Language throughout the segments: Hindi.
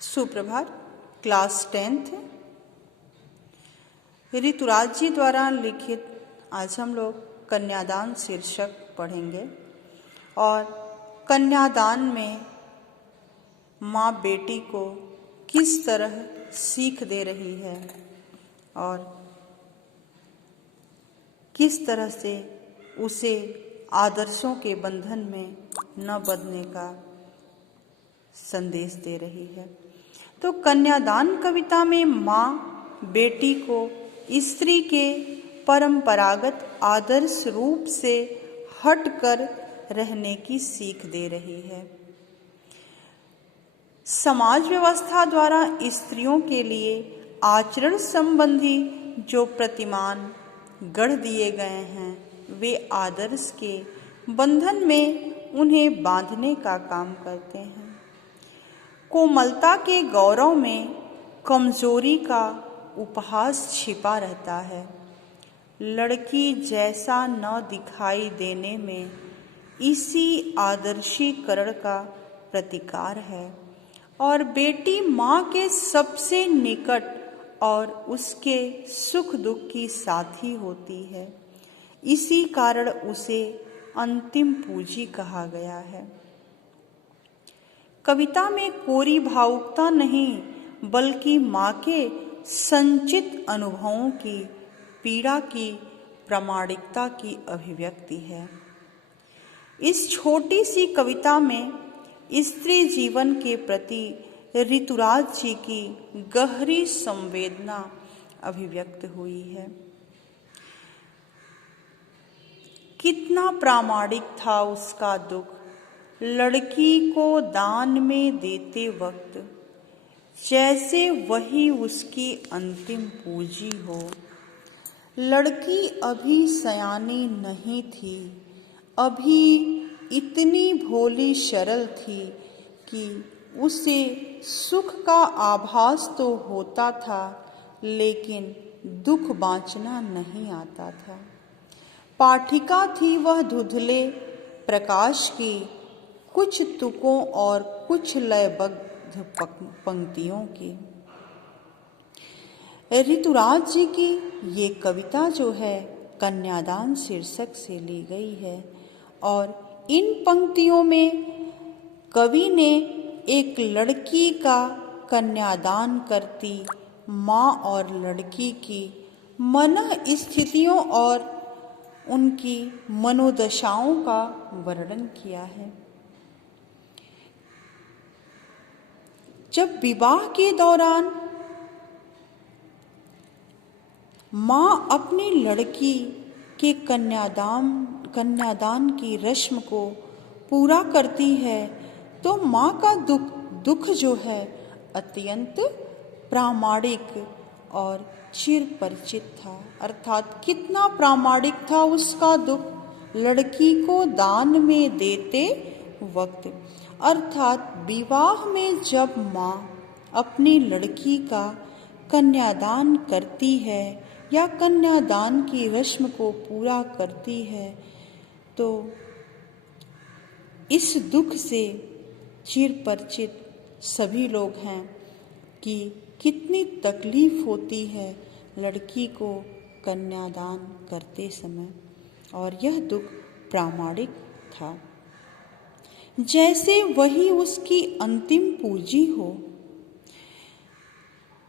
सुप्रभात। क्लास 10th ऋतुराज जी द्वारा लिखित आज हम लोग कन्यादान शीर्षक पढ़ेंगे। और कन्यादान में माँ बेटी को किस तरह सीख दे रही है और किस तरह से उसे आदर्शों के बंधन में न बंधने का संदेश दे रही है। तो कन्यादान कविता में माँ बेटी को स्त्री के परंपरागत आदर्श रूप से हटकर रहने की सीख दे रही है। समाज व्यवस्था द्वारा स्त्रियों के लिए आचरण संबंधी जो प्रतिमान गढ़ दिए गए हैं, वे आदर्श के बंधन में उन्हें बांधने का काम करते हैं। कोमलता के गौरव में कमजोरी का उपहास छिपा रहता है। लड़की जैसा न दिखाई देने में इसी आदर्शीकरण का प्रतिकार है। और बेटी माँ के सबसे निकट और उसके सुख दुख की साथी होती है। इसी कारण उसे अंतिम पूंजी कहा गया है। कविता में कोरी भावुकता नहीं बल्कि माँ के संचित अनुभवों की पीड़ा की प्रामाणिकता की अभिव्यक्ति है। इस छोटी सी कविता में स्त्री जीवन के प्रति ऋतुराज जी की गहरी संवेदना अभिव्यक्त हुई है। कितना प्रामाणिक था उसका दुख लड़की को दान में देते वक्त, जैसे वही उसकी अंतिम पूंजी हो। लड़की अभी सयानी नहीं थी, अभी इतनी भोली सरल थी कि उसे सुख का आभास तो होता था, लेकिन दुख बाँचना नहीं आता था। पाठिका थी वह धुंधले प्रकाश की, कुछ तुकों और कुछ लयबद्ध पंक्तियों की। ऋतुराज जी की ये कविता जो है कन्यादान शीर्षक से ली गई है। और इन पंक्तियों में कवि ने एक लड़की का कन्यादान करती माँ और लड़की की मन स्थितियों और उनकी मनोदशाओं का वर्णन किया है। जब विवाह के दौरान माँ अपनी लड़की के कन्यादान की रस्म को पूरा करती है, तो माँ का दुख जो है अत्यंत प्रामाणिक और चिर परिचित था। अर्थात कितना प्रामाणिक था उसका दुख लड़की को दान में देते वक्त। अर्थात विवाह में जब माँ अपनी लड़की का कन्यादान करती है या कन्यादान की रस्म को पूरा करती है, तो इस दुख से चिर परिचित सभी लोग हैं कि कितनी तकलीफ होती है लड़की को कन्यादान करते समय। और यह दुख प्रामाणिक था, जैसे वही उसकी अंतिम पूंजी हो।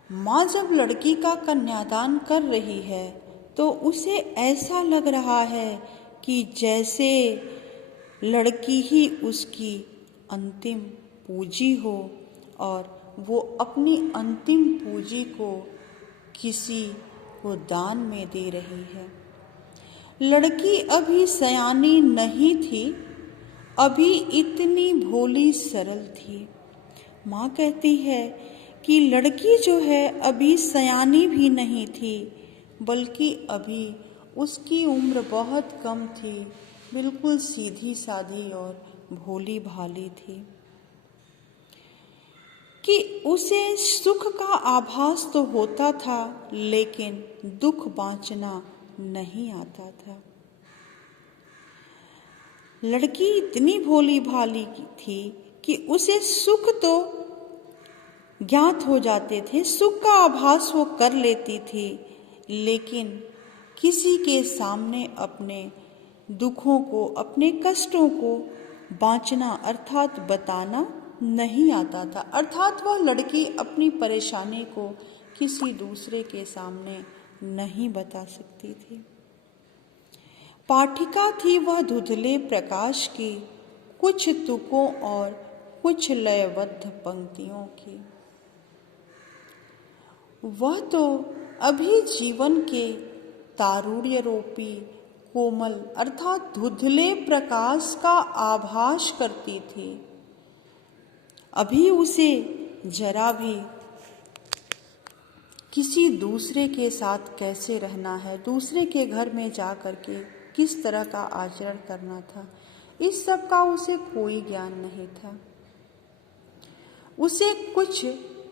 माँ जब लड़की का कन्यादान कर रही है तो उसे ऐसा लग रहा है कि जैसे लड़की ही उसकी अंतिम पूंजी हो और वो अपनी अंतिम पूंजी को किसी को दान में दे रही है। लड़की अभी सयानी नहीं थी, अभी इतनी भोली सरल थी। माँ कहती है कि लड़की जो है अभी सयानी भी नहीं थी, बल्कि अभी उसकी उम्र बहुत कम थी, बिल्कुल सीधी सादी और भोली भाली थी कि उसे सुख का आभास तो होता था, लेकिन दुख बाँचना नहीं आता था। लड़की इतनी भोली भाली थी कि उसे सुख तो ज्ञात हो जाते थे, सुख का आभास वो कर लेती थी, लेकिन किसी के सामने अपने दुखों को, अपने कष्टों को बांचना अर्थात बताना नहीं आता था। अर्थात वह लड़की अपनी परेशानी को किसी दूसरे के सामने नहीं बता सकती थी। पाठिका थी वह धुंधले प्रकाश की, कुछ तुकों और कुछ लयबद्ध पंक्तियों की। वह तो अभी जीवन के तारुण्य रूपी कोमल अर्थात धुंधले प्रकाश का आभास करती थी। अभी उसे जरा भी किसी दूसरे के साथ कैसे रहना है, दूसरे के घर में जा कर के किस तरह का आचरण करना था, इस सब का उसे कोई ज्ञान नहीं था। उसे कुछ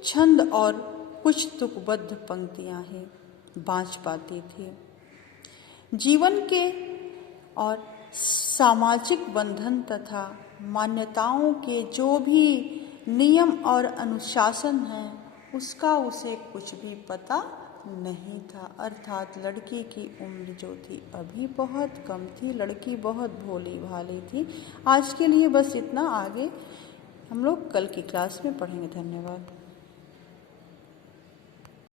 छंद और कुछ तुकबद्ध पंक्तियां ही बाँच पाती थी। जीवन के और सामाजिक बंधन तथा मान्यताओं के जो भी नियम और अनुशासन हैं, उसका उसे कुछ भी पता नहीं था। अर्थात लड़की की उम्र जो थी अभी बहुत कम थी, लड़की बहुत भोली भाली थी। आज के लिए बस इतना, आगे हम लोग कल की क्लास में पढ़ेंगे। धन्यवाद।